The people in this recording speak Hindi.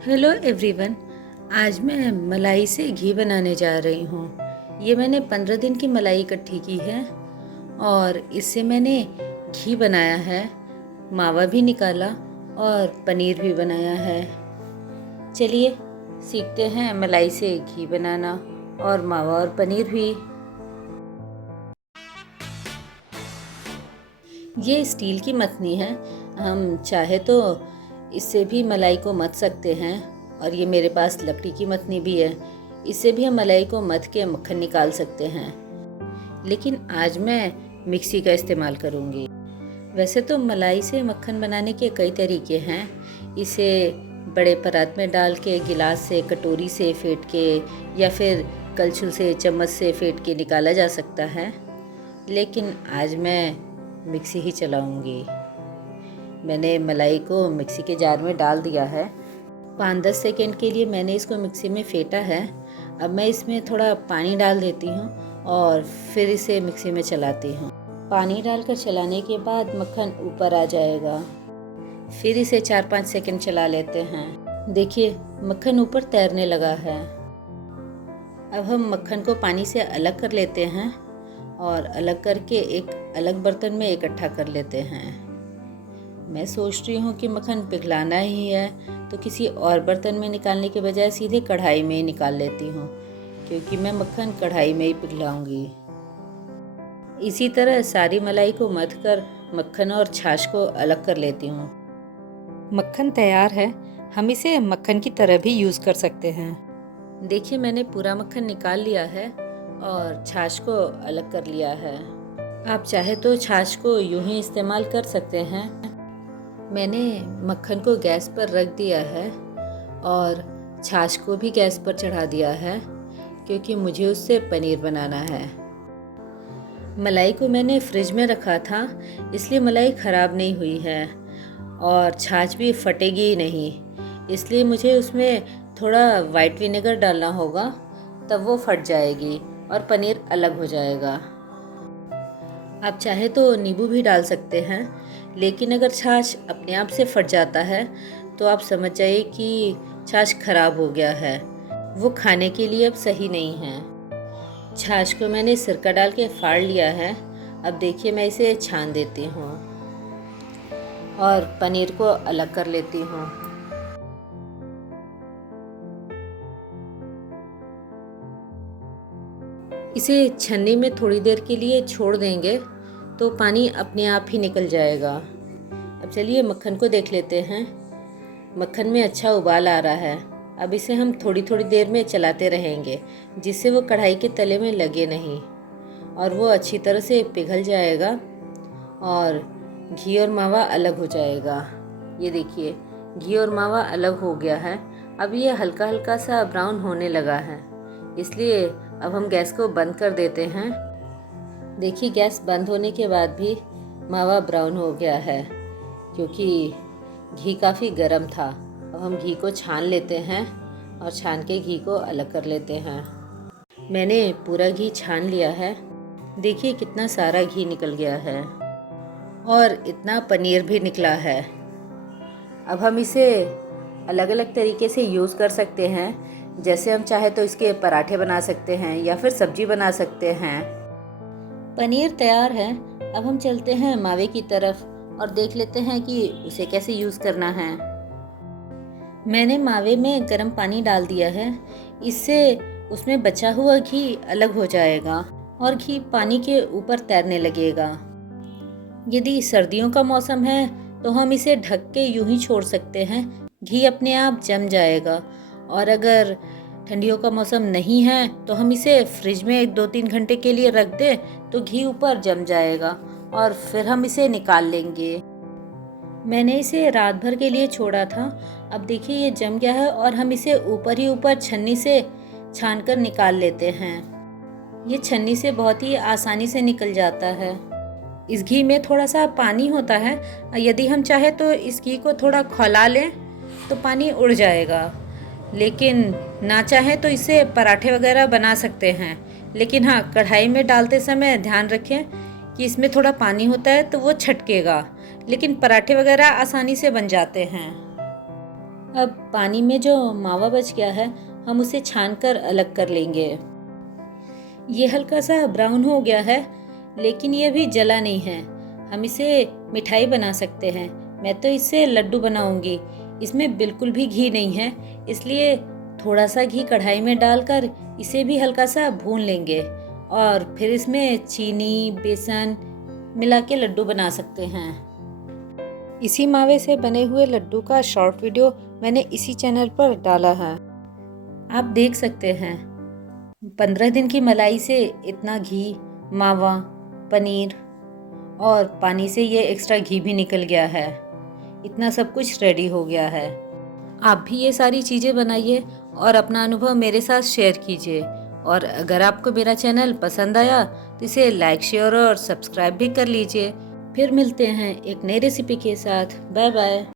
Hello everyone. आज मैं मलाई से घी बनाने जा रही हूँ। ये मैंने 15 दिन की मलाई इकट्ठी की है और इससे मैंने घी बनाया है, मावा भी निकाला और पनीर भी बनाया है। चलिए सीखते हैं मलाई से घी बनाना और मावा और पनीर भी। ये स्टील की मथनी है, हम चाहे तो इससे भी मलाई को मथ सकते हैं और ये मेरे पास लकड़ी की मथनी भी है, इससे भी हम मलाई को मथ के मक्खन निकाल सकते हैं। लेकिन आज मैं मिक्सी का इस्तेमाल करूँगी। वैसे तो मलाई से मक्खन बनाने के कई तरीके हैं। इसे बड़े परात में डाल के गिलास से, कटोरी से फेंट के या फिर कलछुल से, चम्मच से फेंट के निकाला जा सकता है, लेकिन आज मैं मिक्सी ही चलाऊंगी। मैंने मलाई को मिक्सी के जार में डाल दिया है। 5-10 सेकेंड के लिए मैंने इसको मिक्सी में फेंटा है। अब मैं इसमें थोड़ा पानी डाल देती हूँ और फिर इसे मिक्सी में चलाती हूँ। पानी डालकर चलाने के बाद मक्खन ऊपर आ जाएगा। फिर इसे 4-5 सेकेंड चला लेते हैं। देखिए मक्खन ऊपर तैरने लगा है। अब हम मक्खन को पानी से अलग कर लेते हैं और अलग करके एक अलग बर्तन में इकट्ठा कर लेते हैं। मैं सोच रही हूँ कि मक्खन पिघलाना ही है तो किसी और बर्तन में निकालने के बजाय सीधे कढ़ाई में ही निकाल लेती हूँ, क्योंकि मैं मक्खन कढ़ाई में ही पिघलाऊंगी। इसी तरह सारी मलाई को मथ कर मक्खन और छाछ को अलग कर लेती हूँ। मक्खन तैयार है, हम इसे मक्खन की तरह भी यूज़ कर सकते हैं। देखिए मैंने पूरा मक्खन निकाल लिया है और छाछ को अलग कर लिया है। आप चाहे तो छाछ को यूं ही इस्तेमाल कर सकते हैं। मैंने मक्खन को गैस पर रख दिया है और छाछ को भी गैस पर चढ़ा दिया है, क्योंकि मुझे उससे पनीर बनाना है। मलाई को मैंने फ्रिज में रखा था, इसलिए मलाई ख़राब नहीं हुई है और छाछ भी फटेगी ही नहीं। इसलिए मुझे उसमें थोड़ा वाइट विनेगर डालना होगा, तब वो फट जाएगी और पनीर अलग हो जाएगा। आप चाहे तो नींबू भी डाल सकते हैं, लेकिन अगर छाछ अपने आप से फट जाता है तो आप समझ जाइए कि छाछ खराब हो गया है, वो खाने के लिए अब सही नहीं है। छाछ को मैंने सिरका डाल के फाड़ लिया है। अब देखिए मैं इसे छान देती हूँ और पनीर को अलग कर लेती हूँ। इसे छन्नी में थोड़ी देर के लिए छोड़ देंगे तो पानी अपने आप ही निकल जाएगा। अब चलिए मक्खन को देख लेते हैं। मक्खन में अच्छा उबाल आ रहा है। अब इसे हम थोड़ी थोड़ी देर में चलाते रहेंगे, जिससे वो कढ़ाई के तले में लगे नहीं और वो अच्छी तरह से पिघल जाएगा और घी और मावा अलग हो जाएगा। ये देखिए घी और मावा अलग हो गया है। अब ये हल्का हल्का सा ब्राउन होने लगा है, इसलिए अब हम गैस को बंद कर देते हैं। देखिए गैस बंद होने के बाद भी मावा ब्राउन हो गया है, क्योंकि घी काफ़ी गर्म था। अब हम घी को छान लेते हैं और छान के घी को अलग कर लेते हैं। मैंने पूरा घी छान लिया है। देखिए कितना सारा घी निकल गया है और इतना पनीर भी निकला है। अब हम इसे अलग अलग तरीके से यूज़ कर सकते हैं। जैसे हम चाहे तो इसके पराठे बना सकते हैं या फिर सब्जी बना सकते हैं। पनीर तैयार है। अब हम चलते हैं मावे की तरफ और देख लेते हैं कि उसे कैसे यूज़ करना है। मैंने मावे में गर्म पानी डाल दिया है, इससे उसमें बचा हुआ घी अलग हो जाएगा और घी पानी के ऊपर तैरने लगेगा। यदि सर्दियों का मौसम है तो हम इसे ढक के यूं ही छोड़ सकते हैं, घी अपने आप जम जाएगा। और अगर ठंडियों का मौसम नहीं है तो हम इसे फ्रिज में 2-3 घंटे के लिए रख दें तो घी ऊपर जम जाएगा और फिर हम इसे निकाल लेंगे। मैंने इसे रात भर के लिए छोड़ा था। अब देखिए ये जम गया है और हम इसे ऊपर ही ऊपर छन्नी से छान कर निकाल लेते हैं। ये छन्नी से बहुत ही आसानी से निकल जाता है। इस घी में थोड़ा सा पानी होता है, यदि हम चाहे तो इस घी को थोड़ा खौला लें तो पानी उड़ जाएगा, लेकिन ना चाहे तो इसे पराठे वगैरह बना सकते हैं। लेकिन हाँ, कढ़ाई में डालते समय ध्यान रखें कि इसमें थोड़ा पानी होता है तो वो छटकेगा, लेकिन पराठे वगैरह आसानी से बन जाते हैं। अब पानी में जो मावा बच गया है हम उसे छानकर अलग कर लेंगे। ये हल्का सा ब्राउन हो गया है, लेकिन ये अभी जला नहीं है। हम इसे मिठाई बना सकते हैं। मैं तो इससे लड्डू बनाऊंगी। इसमें बिल्कुल भी घी नहीं है, इसलिए थोड़ा सा घी कढ़ाई में डालकर इसे भी हल्का सा भून लेंगे और फिर इसमें चीनी बेसन मिला के लड्डू बना सकते हैं। इसी मावे से बने हुए लड्डू का शॉर्ट वीडियो मैंने इसी चैनल पर डाला है, आप देख सकते हैं। 15 दिन की मलाई से इतना घी, मावा, पनीर और पानी से ये एक्स्ट्रा घी भी निकल गया है। इतना सब कुछ रेडी हो गया है। आप भी ये सारी चीज़ें बनाइए और अपना अनुभव मेरे साथ शेयर कीजिए। और अगर आपको मेरा चैनल पसंद आया तो इसे लाइक, शेयर और सब्सक्राइब भी कर लीजिए। फिर मिलते हैं एक नई रेसिपी के साथ। Bye bye.